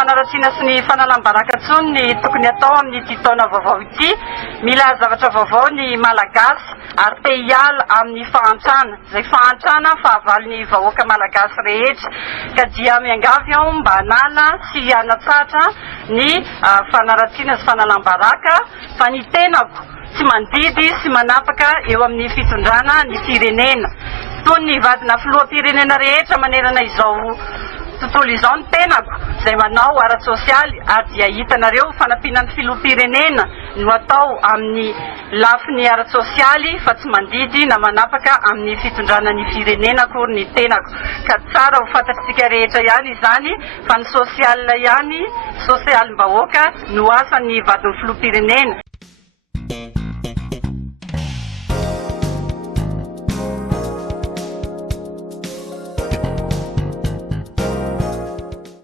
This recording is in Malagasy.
fanaratsiana sy ny fahafam-baraka tsony ny tokony atao amin'ity taona vaovao ity. Mila zavatra vaovao ny malagasy ary te hiala amin'ny fahantrana, izay fahantrana fahavaliny vahoaka malagasy rehetra. Ka dia miangavy aho mba hanala sy hanatsatra ny fanaratsiana sy fahafam-baraka fa ny tenako tsy mandidy sy manapaka eo amin'ny fitondrana ny firenena. Toy ny vadina filoham-pirenena rehetra manerana izao tontolo izao ny tenako izay manao ara-tsosialy ary dia hitanareo fanampiana ny filoham-pirenena no atao amin'ny lafiny ara-tsosialy fa tsy mandidy na manapaka amin'ny fitondrana ny firenena akory ny tenako. Ka tsara ho fantatsika rehetra ihany izany fa ny sosialina ihany, sosialim-bahoaka no asan'ny vadin'ny filoham-pirenena.